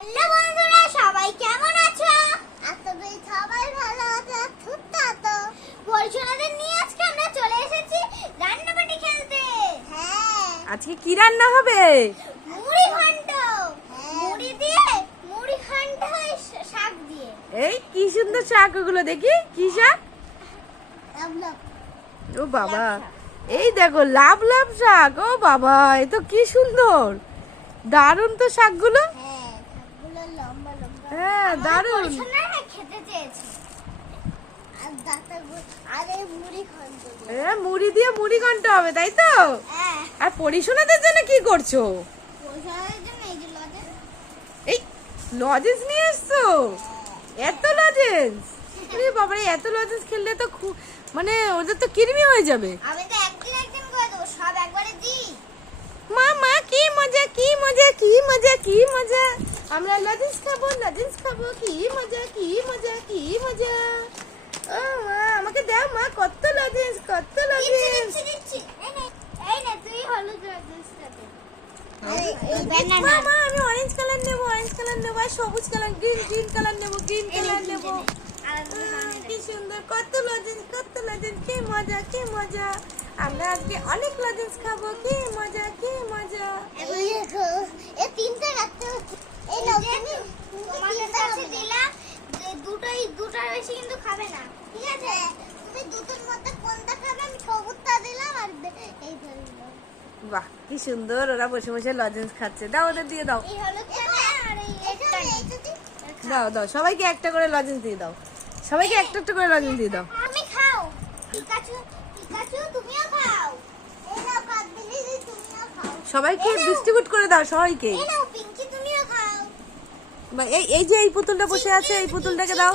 Hello বন্ধুরা সবাই কেমন আছো? আশা করি সবাই ভালো আছো সুস্থ আছো পরিচনাদের নিয়ে আজকে আমরা চলে এসেছি রান্নাবাটি খেলতে। হ্যাঁ। আজকে কি রান্না হবে? মুড়ি ঘন্ট। মুড়ি দিয়ে মুড়ি ঘন্ট শাক দিয়ে। এই কি সুন্দর শাক ওগুলো দেখি। কি শাক? ও বাবা। এই দেখো লাভ লাভ শাক। ও বাবা এ তো কি সুন্দর। দারুণ তো শাকগুলো। হ্যাঁ দারুণ। খেতে চেয়েছে। এই মুড়ি দিয়ে। মুড়ি ঘন্ট হবে তাই তো? হ্যাঁ। আর পরিশোনাদের জন্য কি করছ? এই লজেন্স। নিয়ে এসছো? এত লজেন্স? বাবারে এত লজেন্স খেললে তো মানে ওদের তো কিরমি হয়ে যাবে। আমি তো একদিন একদিন করে দেবো সব একবারে দিই মা মা কি মজা কি মজা কি মজা কি মজা আমরা লজেন্স খাব লজেন্স খাব কি মজা কি মজা কি মজা? ও মা আমাকে দাও মা কত লজেন্স কত লজেন্স এই নে তুই হলুদ আমি অরেঞ্জ কালার নেব অরেঞ্জ কালার নেব আর সবুজ কালার গ্রিন গ্রিন কালার নেব গ্রিন কালার নেব। কি সুন্দর কত লজেন্স কত লজেন্স কি মজা কি মজা। আমরা আজকে অনেক লজেন্স খাব কি মজা কি মজা। এই তিনটে রাখতে এই নাও তুমি তোমাদের কাছে দিলাম দুটোই দুটোর বেশি কিন্তু খাবে না। ঠিক আছে? তুমি দুটোর মধ্যে কোনটা খাবে? আমি সবুজটা দিলাম আর এই ধরলাম বাহ কি সুন্দর ওরা বসে বসে লজেন্স খাচ্ছে। দাও ওদের দিয়ে দাও। এই হলুদটা নে আর এই একটা নে। দাও দাও সবাইকে একটা করে লজেন্স দিয়ে দাও। সবাইকে একটা একটা করে লজেন্স দিয়ে দাও। আমি খাও। পিকাচু পিকাচু তুমিও খাও। এই নাও কাটবিলি তুমিও খাও। সবাইকে ডিস্ট্রিবিউট করে দাও সবাইকে। এই নাও এই এই যে এই পুতুলটা বসে আছে এই পুতুলটাকে দাও।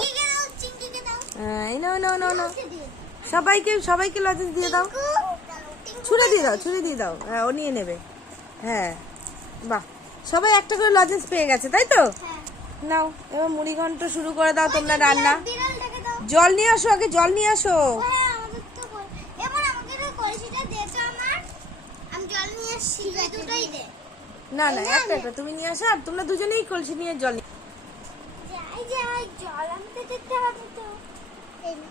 হ্যাঁ, এই নাও নাও নাও নাও। সবাইকে সবাইকে লজেন্স দিয়ে দাও। ছুঁড়ে দিয়ে দাও ছুঁড়ে দিয়ে দাও। হ্যাঁ ও নিয়ে নেবে। হ্যাঁ বাহ। সবাই একটা করে লজেন্স পেয়ে গেছে তাই তো। নাও এবার মুড়ি ঘন্ট শুরু করে দাও তোমরা রান্না। জল নিয়ে আসো আগে জল নিয়ে আসো। না না একটা একটা। তুমি নিয়ে আসো আর তোমরা দুজনেই কলসি নিয়ে জল নিয়ে- যাই যাই জল আনতে যেতে হবে তো এই নে।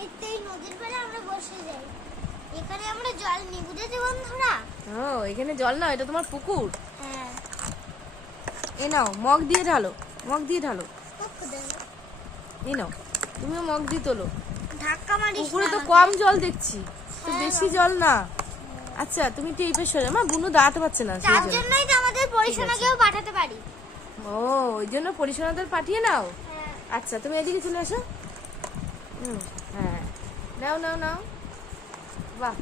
এই তো এই নদীর পাড়ে আমরা বসে যাই এখানে আমরা জল নিই বুঝেছি বন্ধুরা? ও এখানে জল না এটা তোমার পুকুর। হ্যাঁ। এ নাও মগ দিয়ে ঢালো মগ দিয়ে ঢালো। এই নাও তুমিও মগ দিয়ে তোলো। ধাক্কা মারিস পুকুরে তো কম জল দেখছি তো হ্যাঁ, বেশি জল না। আচ্ছা তুমি একটু এই পেশে মা বুনু দাঁড়াতে পারছে না তার জন্যই তো আমাদের পরিশোনাকেও পাঠাতে পারি। ও ওই জন্য পরিষেবাদের পাঠিয়ে নাও? হ্যাঁ। আচ্ছা তুমি এদিকে চলে আসো হুম হ্যাঁ। নাও নাও নাও। বাহ।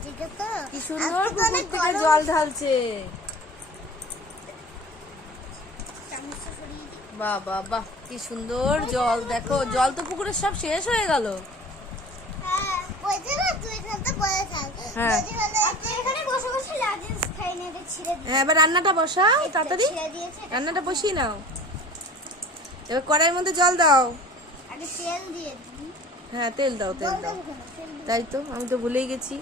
কি সুন্দর পুকুর থেকে জল ঢালছে। বাহ বাহ বাহ কি সুন্দর জল। দেখো জল তো পুকুরের সব শেষ হয়ে গেল। হ্যাঁ হ্যাঁ। হ্যাঁ এবার রান্নাটা বসাও তাড়াতাড়ি। রান্নাটা বসিয়ে নাও। এবার কড়াইয়ের মধ্যে জল দাও। আগে তেল দিয়ে দিই। হ্যাঁ তেল দাও তেল দাও। তাই তো আমি তো ভুলেই গেছি।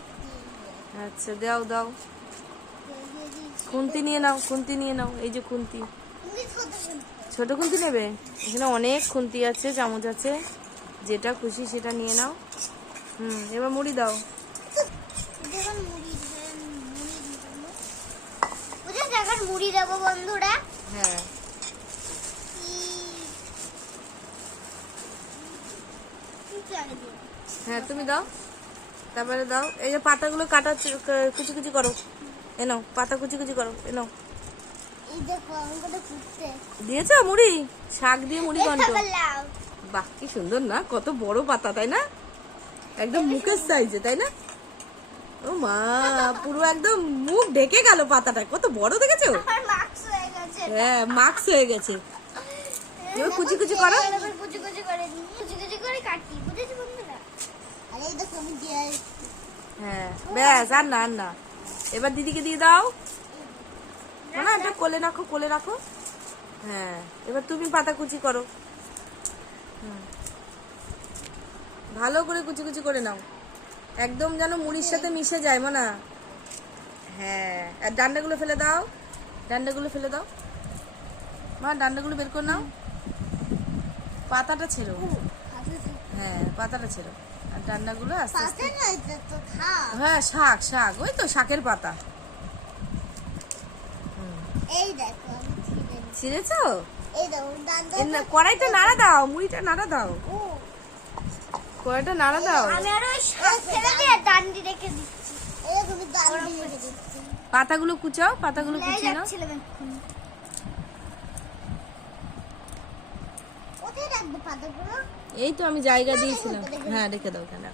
আচ্ছা দাও দাও। খুন্তি নিয়ে নাও, খুন্তি নিয়ে নাও, এই যে খুন্তি। ছোট খুন্তি নেবে? এখানে অনেক খুন্তি আছে, চামচ আছে। যেটা খুশি সেটা নিয়ে নাও। হুম, এবার মুড়ি দাও। মুড়ি হ্যাঁ? হ্যাঁ তুমি দাও। তারপরে দাও। এই যে পাতাগুলো কাটা কুচি কুচি করো। এ নাও পাতা কুচি কুচি করো এ নাও। দিয়েছ মুড়ি? শাক দিয়ে মুড়ি ঘন্ট বাহ কি সুন্দর না কত বড় পাতা তাই না? একদম মুখের সাইজে তাই না? ও মা পুরো একদম মুখ ঢেকে গেল পাতাটা। কত বড় দেখেছ? হয়ে হ্যাঁ মাস্ক হয়ে গেছে। এবার কুচি কুচি করো এবার কুচি কুচি করে দিই কুচি কুচি করে কাটি বুঝেছি বন্ধুরা আরে এই দেখো আমি দিয়ে হ্যাঁ ব্যাস, আর না আর না। এবার দিদিকে দিয়ে দাও। না এটা কোলে রাখো কোলে রাখো। হ্যাঁ এবার তুমি পাতা কুচি করো। ভালো করে কুচি কুচি করে নাও। একদম যেন মুড়ির সাথে মিশে যায়, মানা। হ্যাঁ আর ডান্ডাগুলো ফেলে দাও। ডান্ডাগুলো ফেলে দাও। মা, ডান্ডাগুলো বের করে নাও। পাতাটা ছেড়ো। হ্যাঁ পাতাটা ছেড়ো। আর ডান্ডাগুলো আস্তে হ্যাঁ শাক শাক। ওই তো শাকের পাতা। এই দেখো। ছিঁড়েছো? কড়াইটা নাড়া দাও মুড়িটা নাড়া দাও। কড়াইটা নাড়া দাও। পাতাগুলো কুচাও পাতাগুলো কুচিয়ে নাও। এই তো আমি জায়গা দিয়েছিলাম। হ্যাঁ রেখে দাও কেন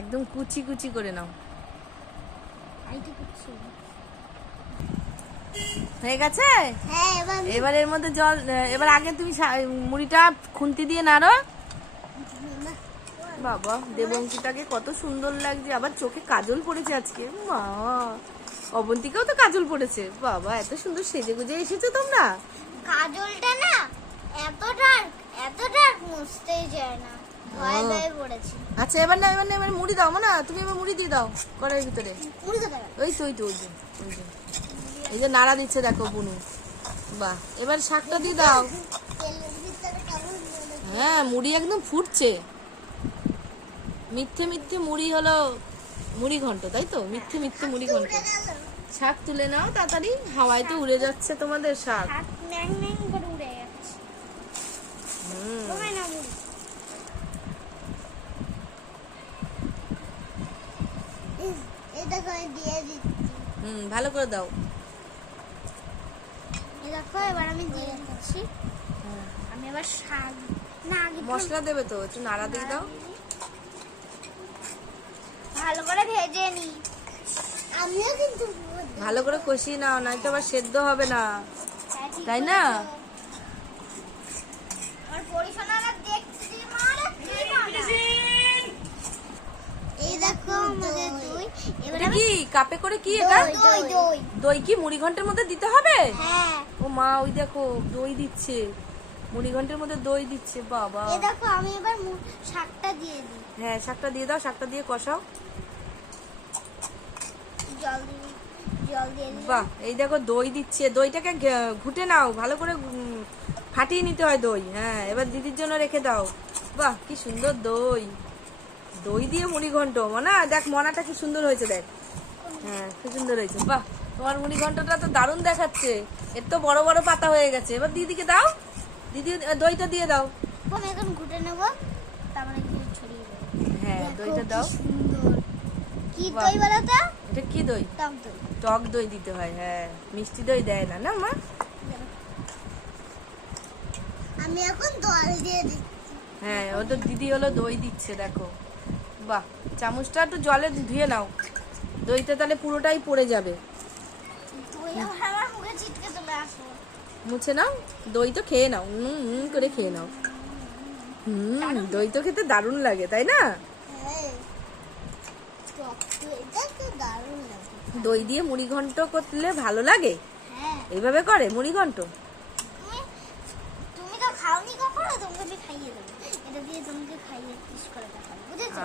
একদম কুচি কুচি করে নাও। হয়ে গেছে? হ্যাঁ এবার এর মধ্যে জল এবার আগে তুমি মুড়িটা খুন্তি দিয়ে নাড়ো। বাবা দেবঙ্কিতাকে কত সুন্দর লাগছে। আবার চোখে কাজল পড়েছে আজকে। মা অবন্তিকেও তো কাজল পড়েছে। বাবা এত সুন্দর সেজে গুজে এসেছ তোমরা। কাজলটা না এত ডার্ক এত ডার্ক মুছতেই যায় না। ভয় ও। পড়েছি। আচ্ছা এবার না এবার না এবার মুড়ি দাও না তুমি এবার মুড়ি দিয়ে দাও কড়াইয়ের ভিতরে। মুড়ি ওই তো ওই তো ওই যে এই যে নাড়া দিচ্ছে দেখো বুনু। বাহ এবার শাকটা দিয়ে দাও। হ্যাঁ মুড়ি একদম ফুটছে। মিথ্যে মিথ্যে মুড়ি হলো মুড়ি ঘন্ট তাই তো? মিথ্যে মিথ্যে মুড়ি ঘন্ট। শাক তুলে নাও তাড়াতাড়ি। হাওয়ায় তো উড়ে যাচ্ছে তোমাদের শাক ন্যাং ন্যাং করে উড়ে যাচ্ছে। হুম। ভালো করে দাও। দেখো এবার আমি দিয়ে দিচ্ছি। আমি এবার শাক না মশলা দেবে তো একটু নাড়া দিয়ে দাও। ভালো করে ভেজে নি আমিও কিন্তু ভালো করে কষিয়ে নাও নয়তো আবার সেদ্ধ হবে না। হ্যাঁ, তাই না? কি কাপে করে কি এটা? দই কি মুড়ি ঘন্টের মধ্যে দিতে হবে? হ্যাঁ। ও মা ওই দেখো দই দিচ্ছে। মুড়ি ঘন্টের মধ্যে দই দিচ্ছে বাবা। এই দেখো আমি এবার শাকটা দিয়ে দিই। হ্যাঁ শাকটা দিয়ে দাও শাকটা দিয়ে কষাও। জল দিয়ে জল দিয়ে বাহ এই দেখো দই দিচ্ছে। দইটাকে ঘুটে নাও ভালো করে ফাটিয়ে নিতে হয় দই। হ্যাঁ এবার দিদির জন্য রেখে দাও। বাহ কি সুন্দর দই। দই দিয়ে মুড়ি ঘন্ট। মনা দেখ মনাটা কি সুন্দর হয়েছে দেখ। হ্যাঁ কি সুন্দর হয়েছে। বাহ তোমার মুড়ি ঘন্টটা তো দারুণ দেখাচ্ছে। এর তো বড় বড় পাতা হয়ে গেছে। এবার দিদিকে দাও। দিদি দইটা দিয়ে দাও। এখন ঘুটে নেব তারপরে হ্যাঁ দইটা দাও। কি দই বলো তো? এটা কি দই? টক দই। টক দই দিতে হয় হ্যাঁ। মিষ্টি দই দেয় না না মা? আমি এখন জল দিয়ে দিই হ্যাঁ ও তো দিদি হলো দই দিচ্ছে দেখো। বাহ চামচটা একটু জলে ধুয়ে নাও। দইটা তাহলে পুরোটাই পড়ে যাবে। দই মুছে নাও দই তো খেয়ে নাও। হুম করে খেয়ে নাও। হুম দই তো খেতে দারুণ লাগে তাই না হ্যাঁ টক দইটা তো দারুণ লাগে দই দিয়ে মুড়ি ঘন্ট করলে ভালো লাগে? হ্যাঁ। এইভাবে করে মুড়ি ঘন্ট?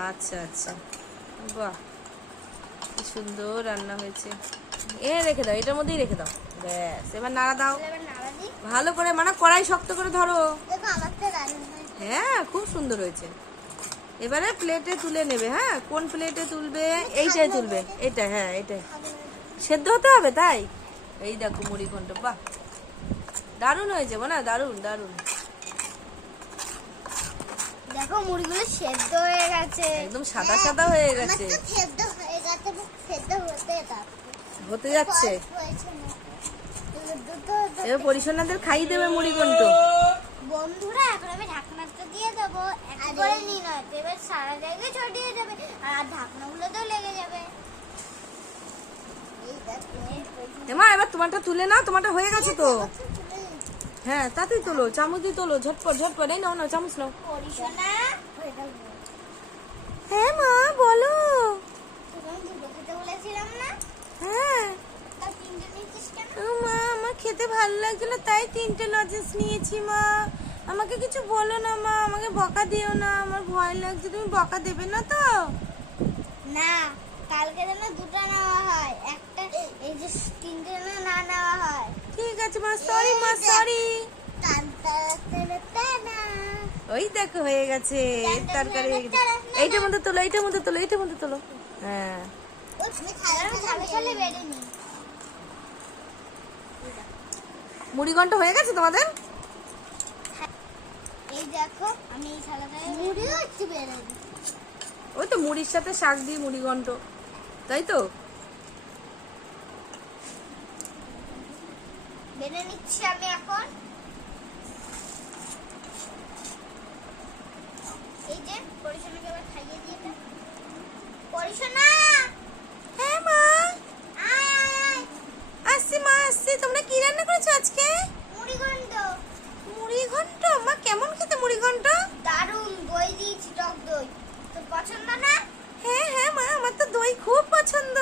আচ্ছা আচ্ছা। বাহ কি সুন্দর রান্না হয়েছে। এ রেখে দাও এটার মধ্যেই রেখে দাও। ব্যাস এবার নাড়া দাও। ভালো করে মানে কড়াই শক্ত করে ধরো। হ্যাঁ খুব সুন্দর হয়েছে। এবারে প্লেটে তুলে নেবে হ্যাঁ? কোন প্লেটে তুলবে? এইটাই তুলবে। এটা হ্যাঁ এটাই সেদ্ধ হতে হবে তাই? এই দেখো মুড়ি ঘন্ট বাহ। দারুণ হয়েছে না দারুণ দারুণ। দেখো মুড়িগুলো সেদ্ধ হয়ে গেছে। একদম সাদা সাদা হয়ে গেছে। সেদ্ধ হয়ে গেছে সেদ্ধ হতে হতে যাচ্ছে। এবার পরিচ্ছন্নদের খাইয়ে দেবে মুড়ি ঘন্ট। বন্ধুরা এখন আমি নিয়ে এবার সারা জায়গায় ছড়িয়ে যাবে আর ঢাকনাগুলো তো লেগে যাবে। এবার তোমারটা তুলে নাও তোমারটা হয়ে গেছে তো। হ্যাঁ তাতেই তোলো চামচ দিয়ে তোলো ঝটপট ঝটপট এই নাও না চামচ নাও। হয়ে। হ্যাঁ মা বলো। হ্যাঁ। তা তিনটে নিয়েছিস কেন? ও মা আমার খেতে ভালো লাগছিল তাই তিনটে লজেন্স নিয়েছি মা। আমাকে কিছু বলো না মা। আমাকে বকা দিও না। আমার ভয় লাগছে। তুমি বকা দেবে না তো? না কালকে যেন দুটো নেওয়া হয়। একটা এই যে তিনটে না নেওয়া হয়। ঠিক আছে মা। সরি মা সরি ওই দেখো হয়ে গেছে। তরকারি হয়ে গেছে। এইটার মধ্যে তোলো এইটার মধ্যে তোলো এইটার মধ্যে তোলো। হ্যাঁ। খালে খালে মুড়ি ঘন্ট হয়ে গেছে তোমাদের? এই দেখো আমি এই থালাটায় মুড়ি হচ্ছে বেরোনি ওই তো মুড়ির সাথে শাক দিয়ে মুড়ি ঘন্ট তাই তো? বেড়ে নিচ্ছি আমি এখন। এই যে পরিশোনাকে এবার খাইয়ে দিয়ে। পরিশোনা! হ্যাঁ মা। আসছি মা আসছি। তোমরা কি রান্না করেছ আজকে মুড়ি গন্ধ মুড়ি ঘন্ট মা কেমন খেতে মুড়ি ঘন্ট? দারুণ দই দিয়েছি টক দই। তোর পছন্দ না? হ্যাঁ হ্যাঁ মা আমার তো দই খুব পছন্দ।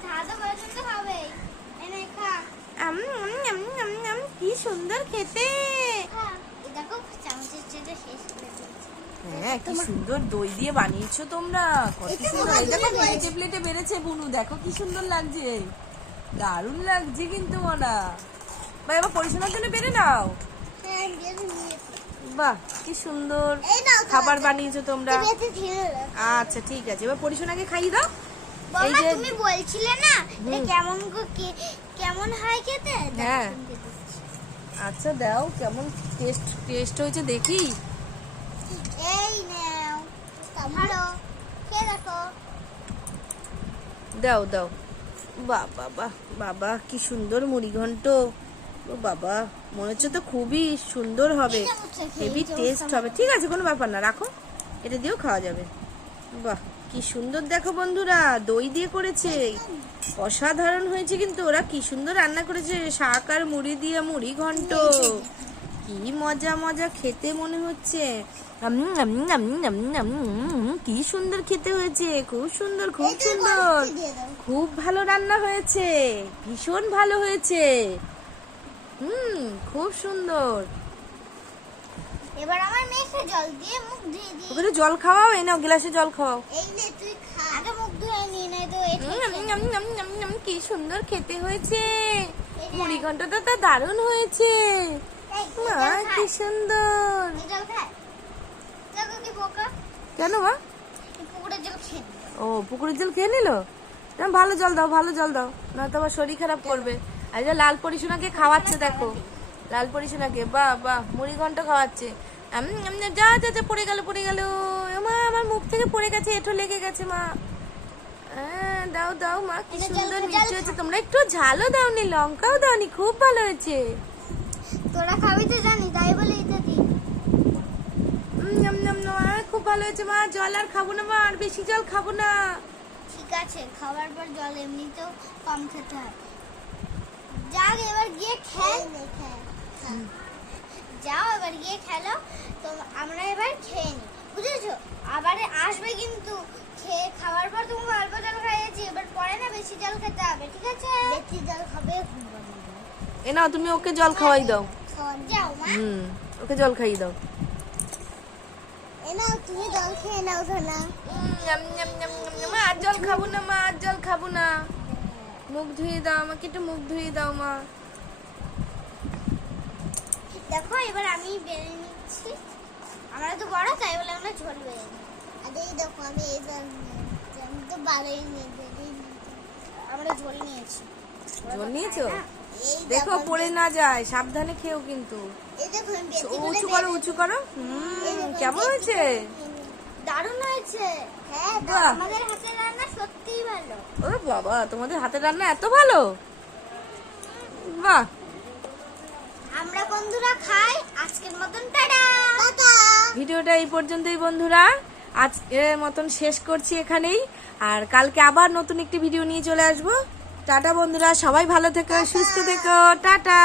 তো পছন্দ হবে এনে খা। আম, আম, আম, আম, কি সুন্দর খেতে। এই দেখো চামচের চেটে শেষ করে হ্যাঁ কি সুন্দর দই দিয়ে বানিয়েছো তোমরা। কত সুন্দর। এই দেখো প্লেটে প্লেটে বেড়েছে বুনু দেখো কি সুন্দর লাগছে। দারুণ লাগছে কিন্তু ওরা বা এবার পরিশোনার জন্য বেড়ে নাও। হ্যাঁ বাহ কি সুন্দর খাবার বানিয়েছো তোমরা। আচ্ছা ঠিক আছে। এবার পরিশোনাকে খাইয়ে দাও। এই বাবা যে- তুমি বলছিলে না কেমন কেমন হয় খেতে? হ্যাঁ। আচ্ছা দাও কেমন টেস্ট টেস্ট হয়েছে দেখি। এই নাও ভালো খেয়ে দেখো। দাও দাও। বাবা বাবা কি সুন্দর মুড়ি ঘন্ট ও বাবা মনে হচ্ছে তো খুবই সুন্দর হবে। হেভি টেস্ট হবে। ঠিক আছে কোনো ব্যাপার না রাখো। এটা দিয়েও খাওয়া যাবে। বাহ কি সুন্দর দেখো বন্ধুরা দই দিয়ে করেছে। অসাধারণ হয়েছে কিন্তু ওরা কি সুন্দর রান্না করেছে। শাক আর মুড়ি দিয়ে মুড়ি ঘন্ট। কি মজা মজা খেতে মনে হচ্ছে। কি সুন্দর খেতে হয়েছে। খুব সুন্দর খুব সুন্দর। খুব ভালো রান্না হয়েছে। ভীষণ ভালো হয়েছে। হুম খুব সুন্দর। এবার আমার মেখে জল দিয়ে মুখ ধুয়ে দিই। তো জল খাওয়াও এই নাও গ্লাসে জল খাওয়াও। এই নে তুই খা। আগে মুখ ধুয়ে নিয়ে নে তো এটা কি সুন্দর খেতে হয়েছে। মুড়ি ঘন্টটা তো দারুণ হয়েছে। মা কি সুন্দর। জল কি কেন পুকুরের জল খেয়ে ও পুকুরের জল খেয়ে নিল? ভালো জল দাও ভালো জল দাও। না তো আবার শরীর খারাপ করবে। যে লাল পরিশোনাকে খাওয়াচ্ছে দেখো। লাল পরিশোনাকে বাহ বাহ মুড়ি ঘন্ট খাওয়াচ্ছে যা যা যা পড়ে গেল পড়ে গেল। মা আমার মুখ থেকে পড়ে গেছে এঠো লেগে গেছে মা। দাও দাও মা কি সুন্দর মিষ্টি হয়েছে। তোমরা একটু ঝালও দাওনি লঙ্কাও দাওনি খুব ভালো হয়েছে। তোরা খাবি তো জানি তাই বলে এটা আহ, খুব ভালো হয়েছে মা জল আর খাব না মা আর বেশি জল খাব না। ঠিক আছে খাবার পর জল এমনিতেও কম খেতে হয়। যাক এবার গিয়ে খেল যাও এবার গিয়ে খেলো তো আমরা এবার খেয়ে নিই বুঝেছ? আবার আসবে কিন্তু। খেয়ে খাওয়ার পর তুমি অল্প জল খাইয়েছি এবার পরে না বেশি জল খেতে হবে ঠিক আছে? বেশি জল খাবে এ নাও তুমি ওকে জল খাওয়াই দাও। যাও মা। হুম ওকে জল খাইয়ে দাও। এ নাও তুমি জল খেয়ে নাও সোনা। মা আর জল খাব না মা আর জল খাব না। মুখ ধুয়ে দাও আমাকে একটু মুখ ধুয়ে দাও মা। দেখো এবার আমি বেড়ে নিচ্ছি। আমরা তো বড় তাই বলে আমরা ঝোল বেড়ে নিই। আরে এই দেখো আমি এই আমি তো বাড়াই নিয়ে। আমরা ঝোল নিয়েছি। জল নিয়েছো? দেখো পড়ে না যায় সাবধানে খেও কিন্তু। উঁচু করো উঁচু করো। হুম, কেমন হয়েছে? দারুণ হয়েছে। হ্যাঁ। আমাদের হাতের রান্না সত্যিই ভালো। ও বাবা তোমাদের হাতের রান্না এত ভালো? বাহ। আমরা বন্ধুরা খাই আজকের মতন টাটা। টাটা। ভিডিওটা এই পর্যন্তই বন্ধুরা। আজকের মতন শেষ করছি এখানেই। আর কালকে আবার নতুন একটি ভিডিও নিয়ে চলে আসব। টাটা বন্ধুরা সবাই ভালো থেকো সুস্থ থেকো টাটা।